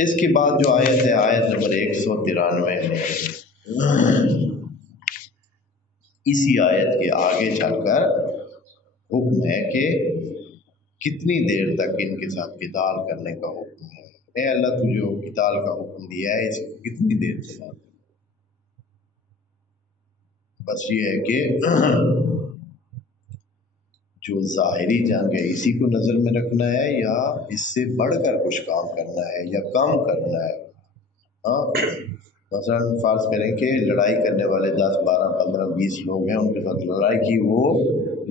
اس کے بعد جو آیت ہے آیت نمبر 193 میں اسی آیت کے آگے چل کر حکم ہے کہ کتنی دیر تک ان کے ساتھ قتال کرنے کا حکم ہے۔ اے اللہ تو جو قتال کا حکم دیا ہے اس کو کتنی دیر کے ساتھ؟ بس یہ ہے کہ جو ظاہری جنگ ہے اسی کو نظر میں رکھنا ہے یا اس سے بڑھ کر کچھ کام کرنا ہے یا کم کرنا ہے۔ ہاں مثلا فرض کریں کہ لڑائی کرنے والے 10 12 15 20 لوگ ہیں، ان کے ساتھ لڑائی کی، وہ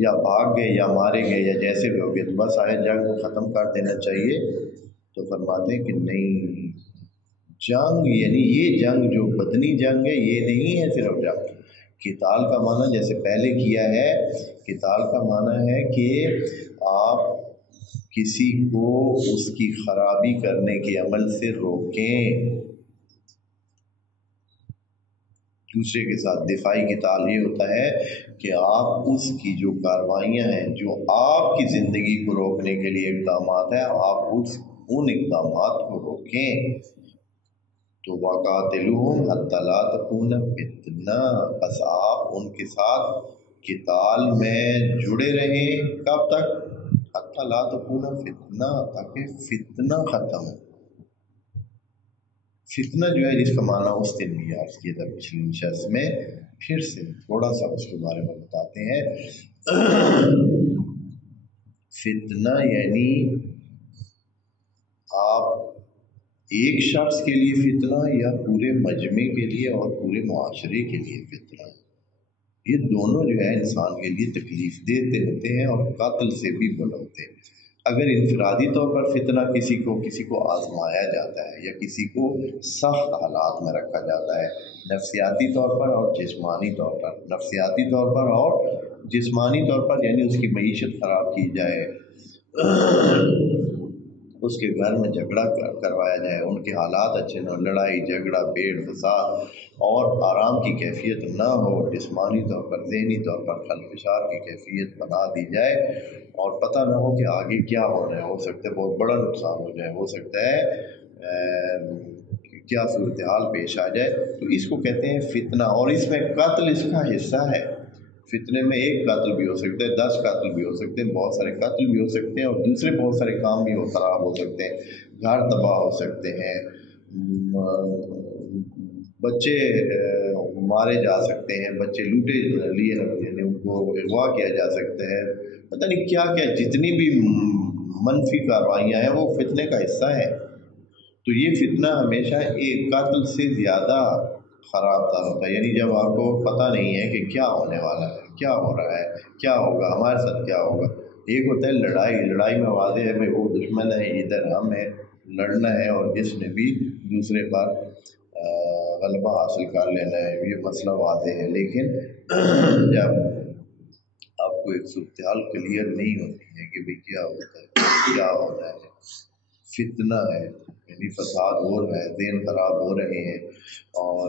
یا بھاگ گئے یا مارے گئے یا جیسے بھی ہو گئے تو بس آئے جنگ کو ختم کر دینا چاہیے۔ تو فرماتے ہیں کہ نہیں، جنگ یعنی یہ جنگ جو بدنی جنگ ہے یہ نہیں ہے صرف جنگ۔ قتال کا معنی جیسے پہلے کیا ہے، قتال کا معنی ہے کہ آپ کسی کو اس کی خرابی کرنے کے عمل سے روکیں۔ دوسرے کے ساتھ دفاعی قتال یہ ہوتا ہے کہ آپ اس کی جو کاروائیاں ہیں جو آپ کی زندگی کو روکنے کے لیے اقدامات ہیں، آپ ان اقدامات کو روکیں۔ تو وَقَاتِلُوهُمْ حَتَّى لَا تَكُونَ فِتْنَةٌ، بس آپ ان کے ساتھ قتال میں جڑے رہیں، کب تک؟ حَتَّى لَا تَكُونَ فِتْنَةٌ، تاکہ فتنہ ختم ہو۔ فتنہ جو ہے جس کا معنی اس دن بھی عرض کیا تھا پچھلی نشست میں، پھر سے تھوڑا سا اس کے بارے میں بتاتے ہیں۔ فتنہ یعنی آپ ایک شخص کے لیے فتنہ یا پورے مجمع کے لیے اور پورے معاشرے کے لیے فتنہ، یہ دونوں جو ہے انسان کے لیے تکلیف دیتے ہوتے ہیں اور قتل سے بھی بڑھتے ہیں۔ اگر انفرادی طور پر فتنہ کسی کو آزمایا جاتا ہے یا کسی کو سخت حالات میں رکھا جاتا ہے، نفسیاتی طور پر اور جسمانی طور پر، نفسیاتی طور پر اور جسمانی طور پر، یعنی اس کی معیشت خراب کی جائے، اس کے گھر میں جھگڑا کروایا جائے، ان کے حالات اچھے نہ ہو، لڑائی جھگڑا پیڑ فساد اور آرام کی کیفیت نہ ہو، جسمانی طور پر ذہنی طور پر خلفشار کی کیفیت بنا دی جائے اور پتہ نہ ہو کہ آگے کیا ہو رہا ہے، ہو سکتا ہے بہت بڑا نقصان ہو جائے، ہو سکتا ہے کیا صورتحال پیش آ جائے، تو اس کو کہتے ہیں فتنہ۔ اور اس میں قتل اس کا حصہ ہے۔ فتنے میں ایک قتل بھی ہو سکتا ہے، 10 قتل بھی ہو سکتے ہیں، بہت سارے قتل بھی ہو سکتے ہیں اور دوسرے بہت سارے کام بھی خراب ہو سکتے ہیں، گھر تباہ ہو سکتے ہیں، بچے مارے جا سکتے ہیں، بچے لوٹے لیے یعنی ان کو اغوا کیا جا سکتا ہے، پتہ نہیں کیا کیا، جتنی بھی منفی کارروائیاں ہیں وہ فتنے کا حصہ ہے۔ تو یہ فتنہ ہمیشہ ایک قتل سے زیادہ خراب تر ہوتا ہے، یعنی جب آپ کو پتہ نہیں ہے کہ کیا ہونے والا ہے، کیا ہو رہا ہے، کیا ہوگا ہمارے ساتھ، کیا ہوگا۔ ایک ہوتا ہے لڑائی میں واضح ہے وہ دشمن ہے، ادھر ہم ہے، لڑنا ہے اور جس نے بھی دوسرے پر غلبہ حاصل کر لینا ہے، یہ مسئلہ واضح ہے۔ لیکن جب آپ کو ایک صورتحال کلیئر نہیں ہوتی ہے کہ بھئی کیا ہوتا ہے، کیا ہونا ہے، فتنہ ہے یعنی فساد ہو رہا ہے، ذہن خراب ہو رہے ہیں، اور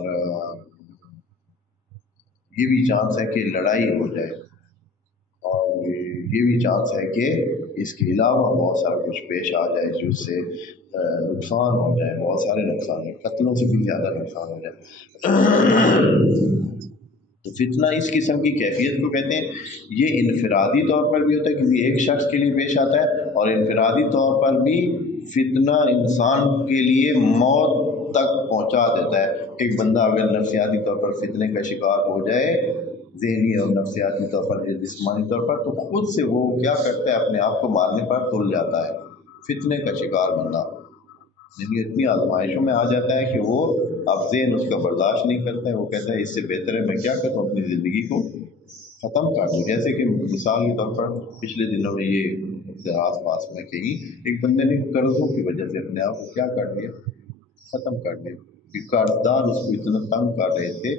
یہ بھی چانس ہے کہ لڑائی ہو جائے، اور یہ بھی چانس ہے کہ اس کے علاوہ بہت سارا کچھ پیش آ جائے جس سے نقصان ہو جائے، بہت سارے نقصان ہیں، قتلوں سے بھی زیادہ نقصان ہو جائے۔ تو فتنہ اس قسم کی کیفیت کو کہتے ہیں۔ یہ انفرادی طور پر بھی ہوتا ہے، کسی ایک شخص کے لیے پیش آتا ہے، اور انفرادی طور پر بھی فتنہ انسان کے لیے موت تک پہنچا دیتا ہے۔ ایک بندہ اگر نفسیاتی طور پر فتنے کا شکار ہو جائے، ذہنی اور نفسیاتی طور پر، جسمانی طور پر، تو خود سے وہ کیا کرتا ہے، اپنے آپ کو مارنے پر تل جاتا ہے، فتنے کا شکار بندہ، یعنی اتنی آزمائشوں میں آ جاتا ہے کہ وہ اب ذہن اس کا برداشت نہیں کرتا ہے، وہ کہتا ہے اس سے بہتر ہے میں کیا کروں، اپنی زندگی کو ختم کر دوں۔ جیسے کہ مثال کے طور پر پچھلے دنوں میں یہ آس پاس میں کہیں ایک بندے نے قرضوں کی وجہ سے اپنے آپ کو کیا کر دیا، ختم کر دیا، کہ قرض دار اس کو اتنا تنگ کر رہے تھے،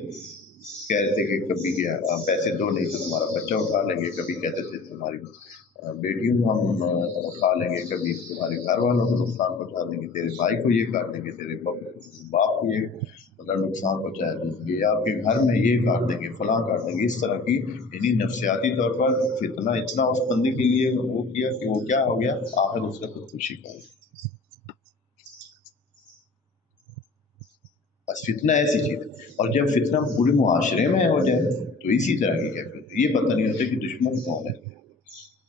کہہ رہے تھے کہ کبھی کیا پیسے دو نہیں تو تمہارا بچہ اٹھا لیں گے، کبھی کہتے تھے تمہاری بیٹیوں کو ہم اٹھا لیں گے، کبھی تمہارے گھر والوں کو نقصان پہنچا دیں گے، تیرے بھائی کو یہ کر دیں گے، تیرے باپ کو یہ نقصان پہنچا دیں گے، یا آپ کے گھر میں یہ کر دیں گے، فلاں کر دیں گے، اس طرح کی، یعنی نفسیاتی طور پر فتنہ اتنا اس بندے کے لیے وہ کیا کہ وہ کیا ہو گیا، آخر اس نے خودکشی کر لی۔ بس فتنہ ایسی چیز ہے، اور جب فتنہ پورے معاشرے میں ہو جائے تو اسی طرح کی کیفیت ہے، یہ پتہ نہیں ہوتا کہ دشمن کون ہے،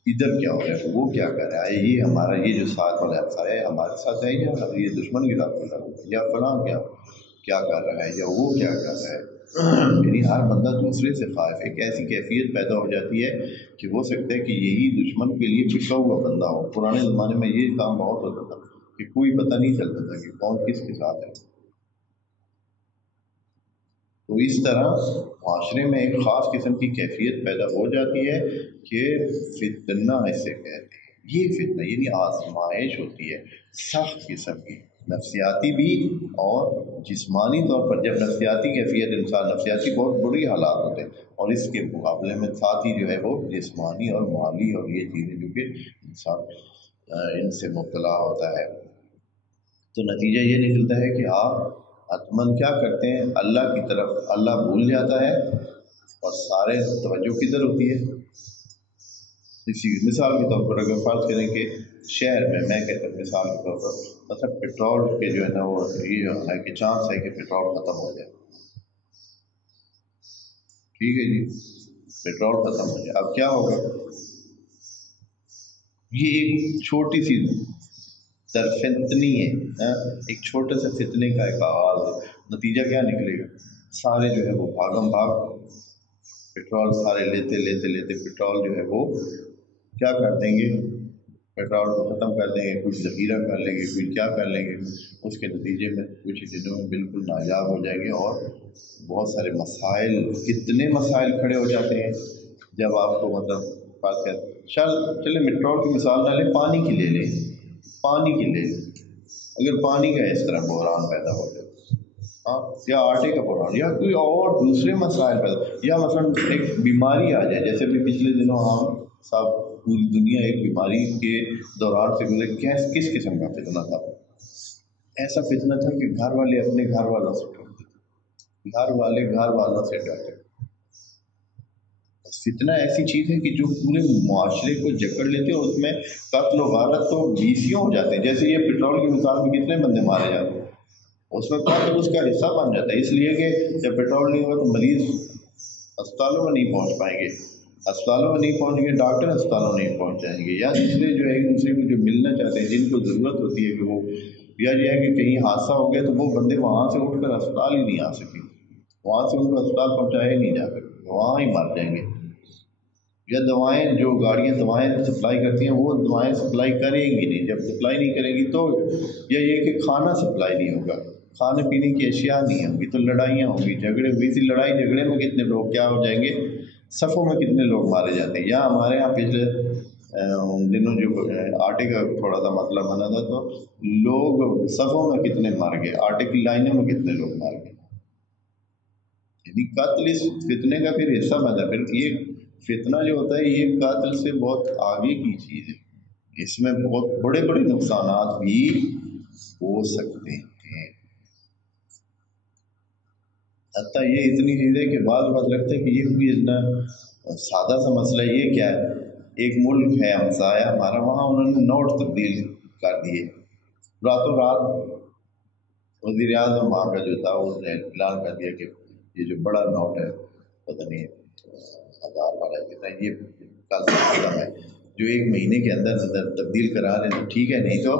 ادھر کیا ہو رہا ہے، وہ کیا کر رہا ہے، یہ ہمارا یہ جو ساتھ والا ہمسایہ ہے ہمارے ساتھ ہے یا یہ دشمن کے ساتھ کر رہا ہے، یا فلاں کیا کر رہا ہے، یا وہ کیا کر رہا ہے۔ یعنی ہر بندہ دوسرے سے خائف، ایک ایسی کیفیت پیدا ہو جاتی ہے کہ ہو سکتا ہے کہ یہی دشمن کے لیے بکا ہوا بندہ ہو۔ پرانے زمانے میں یہ کام بہت ہوتا تھا کہ کوئی پتہ نہیں چلتا تھا کہ کون کس کے ساتھ ہے۔ تو اس طرح معاشرے میں ایک خاص قسم کی کیفیت پیدا ہو جاتی ہے کہ فتنہ اسے کہتے ہیں۔ یہ فتنہ یعنی آزمائش ہوتی ہے سخت قسم کی، نفسیاتی بھی اور جسمانی طور پر۔ جب نفسیاتی کیفیت انسان، نفسیاتی بہت بری حالات ہوتے ہیں، اور اس کے مقابلے میں ساتھ ہی جو ہے وہ جسمانی اور مالی اور یہ چیزیں جو کہ انسان ان سے مبتلا ہوتا ہے۔ تو نتیجہ یہ نکلتا ہے کہ آپ حتماً کیا کرتے ہیں، اللہ کی طرف اللہ بھول جاتا ہے اور سارے توجہ کدھر ہوتی ہے۔ اسی مثال کے طور پر اگر فرض کریں کہ شہر میں کہتا ہوں مثال کے طور پر مطلب پیٹرول کے جو ہے نا وہ یہ جو ہے کہ چانس ہے کہ پیٹرول ختم ہو جائے، ٹھیک ہے جی، پیٹرول ختم ہو جائے، اب کیا ہوگا؟ یہ ایک چھوٹی سی فتنی ہے، ایک چھوٹے سے فتنے کا ایک آغاز ہے۔ نتیجہ کیا نکلے گا؟ سارے جو ہے وہ بھاگم بھاگ پیٹرول سارے لیتے پیٹرول جو ہے وہ کیا کر دیں گے، پیٹرول کو ختم کر دیں گے، کچھ ذخیرہ کر لیں گے، کچھ کیا کر لیں گے، اس کے نتیجے میں کچھ دنوں میں بالکل نایاب ہو جائیں گے، اور بہت سارے مسائل، کتنے مسائل کھڑے ہو جاتے ہیں جب آپ کو مطلب بات کر چلے پیٹرول کی مثال نہ لیں، پانی کی لے لیں، پانی کی لے لیں، اگر پانی کا اس طرح بحران پیدا ہو جائے، ہاں، یا آٹے کا بحران یا کوئی اور دوسرے مسائل پیدا، یا مثلاً ایک بیماری آ جائے، جیسے بھی پچھلے دنوں ہم سب پوری دنیا ایک بیماری کے دوران سے گزرے، کس قسم کا فتنہ تھا؟ ایسا فتنہ تھا کہ گھر والے اپنے گھر والوں سے ڈرتے تھے، گھر والے گھر والوں سے ڈرتے تھے۔ فتنہ ایسی چیز ہے کہ جو پورے معاشرے کو جکڑ لیتے ہیں، اور اس میں قتل و غارت تو بیسیوں ہو جاتے ہیں۔ جیسے یہ پیٹرول کی مثال میں کتنے بندے مارے جاتے ہیں، اس میں قتل اس کا حصہ بن جاتا ہے، اس لیے کہ جب پیٹرول نہیں ہوا تو مریض اسپتالوں میں نہیں پہنچ پائیں گے، اسپتالوں میں نہیں پہنچ گے، ڈاکٹر اسپتالوں میں نہیں پہنچ جائیں گے، یا دوسرے جو ہے ایک دوسرے کو جو ملنا چاہتے ہیں، جن کو ضرورت ہوتی ہے کہ وہ، یا یہ ہے کہ کہیں حادثہ ہو گیا تو وہ بندے وہاں سے اٹھ کر اسپتال ہی نہیں آ سکے، وہاں سے ان کو اسپتال پہنچایا ہی نہیں جا سکے، وہاں ہی مر جائیں گے۔ یا دوائیں، جو گاڑیاں دوائیں سپلائی کرتی ہیں وہ دوائیں سپلائی کریں گی نہیں، جب سپلائی نہیں کریں گی تو، یا یہ کہ کھانا سپلائی نہیں ہوگا، کھانے پینے کی اشیاء نہیں ہوں گی تو لڑائیاں ہوں گی، جھگڑے ہوئی تھی، لڑائی جھگڑے میں کتنے لوگ کیا ہو جائیں گے، صفوں میں کتنے لوگ مارے جاتے ہیں۔ یا ہمارے یہاں پچھلے دنوں جو آٹے کا تھوڑا سا مسئلہ بنا تھا، تو لوگ صفوں میں کتنے مار گئے، آٹے کی لائنوں میں کتنے لوگ مار گئے، یعنی قتل اس فتنے کا پھر حصہ بنا۔ پھر یہ فتنہ جو ہوتا ہے یہ قتل سے بہت آگے کی چیز ہے، اس میں بہت بڑے بڑے نقصانات بھی ہو سکتے ہیں۔ حتیٰ یہ اتنی چیز ہے کہ بعض بات لگتا ہے کہ یہ کوئی اتنا سادہ سا مسئلہ، یہ کیا ہے، ایک ملک ہے ہمسایہ ہمارا، وہاں انہوں نے نوٹ تبدیل کر دیے راتوں رات، وزیر اعظم وہاں کا جو تھا اس نے اعلان کر دیا کہ یہ جو بڑا نوٹ ہے پتہ نہیں 1000 والا کتنا، یہ کل سے ختم ہے، جو ایک مہینے کے اندر اندر تبدیل کرا لیں تو ٹھیک ہے، نہیں تو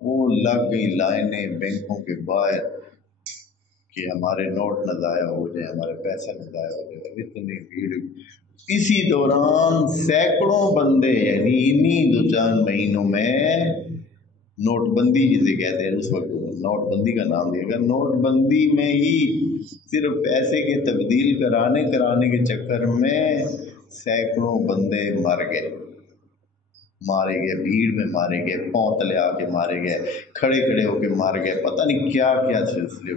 وہ لگ گئی لائنیں بینکوں کے باہر کہ ہمارے نوٹ نہ ضائع ہو جائیں، ہمارے پیسے نہ ضائع ہو جائے، اتنی بھیڑ۔ اسی دوران سینکڑوں بندے، یعنی انہی دو چند مہینوں میں نوٹ بندی جسے کہتے ہیں، اس وقت نوٹ بندی کا نام دیا گیا، نوٹ بندی میں ہی صرف پیسے کے تبدیل کرانے کے چکر میں سینکڑوں بندے مر گئے، مارے گئے، بھیڑ میں مارے گئے، پاؤں تلے آ کے مارے گئے، کھڑے کھڑے ہو کے مارے گئے، پتہ نہیں کیا کیا سلسلے۔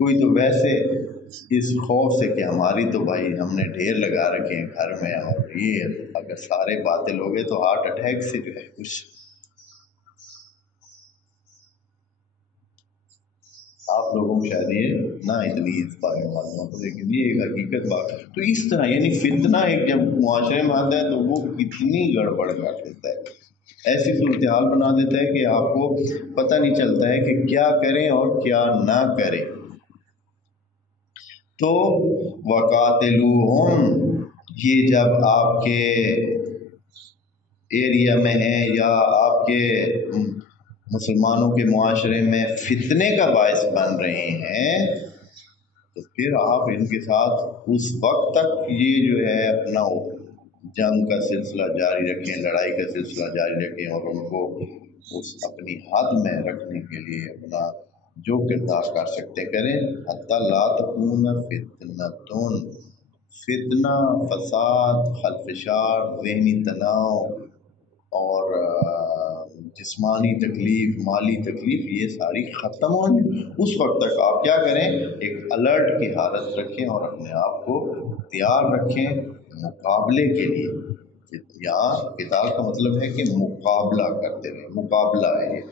کوئی تو ویسے اس خوف سے کہ ہماری تو بھائی ہم نے ڈھیر لگا رکھے ہیں گھر میں، اور یہ اگر سارے باطل ہو گئے تو ہارٹ اٹیک سے جو ہے کچھ، آپ لوگوں کو شاید یہ نہ اتنی اس بارے میں معلومات ہو، لیکن یہ ایک حقیقت بات ہے۔ تو اس طرح یعنی فتنہ ایک جب معاشرے میں آتا ہے تو وہ کتنی گڑبڑ کر دیتا ہے، ایسی صورتحال بنا دیتا ہے کہ آپ کو پتہ نہیں چلتا ہے کہ کیا کریں اور کیا نہ کریں۔ تو وقاتلوہم، یہ جب آپ کے ایریا میں ہیں یا آپ کے مسلمانوں کے معاشرے میں فتنے کا باعث بن رہے ہیں، تو پھر آپ ان کے ساتھ اس وقت تک یہ جو ہے اپنا جنگ کا سلسلہ جاری رکھیں، لڑائی کا سلسلہ جاری رکھیں، اور ان کو اس اپنی حد میں رکھنے کے لیے اپنا جو کردار کر سکتے کریں، حتی لا تکون فتنۃ، فتنہ، فساد، خلفشار، ذہنی تناؤ اور جسمانی تکلیف، مالی تکلیف، یہ ساری ختم ہو جائیں۔ اس وقت تک آپ کیا کریں، ایک الرٹ کی حالت رکھیں اور اپنے آپ کو تیار رکھیں مقابلے کے لیے۔ یہاں قتال کا مطلب ہے کہ مقابلہ کرتے رہیں، مقابلہ ہے یہ۔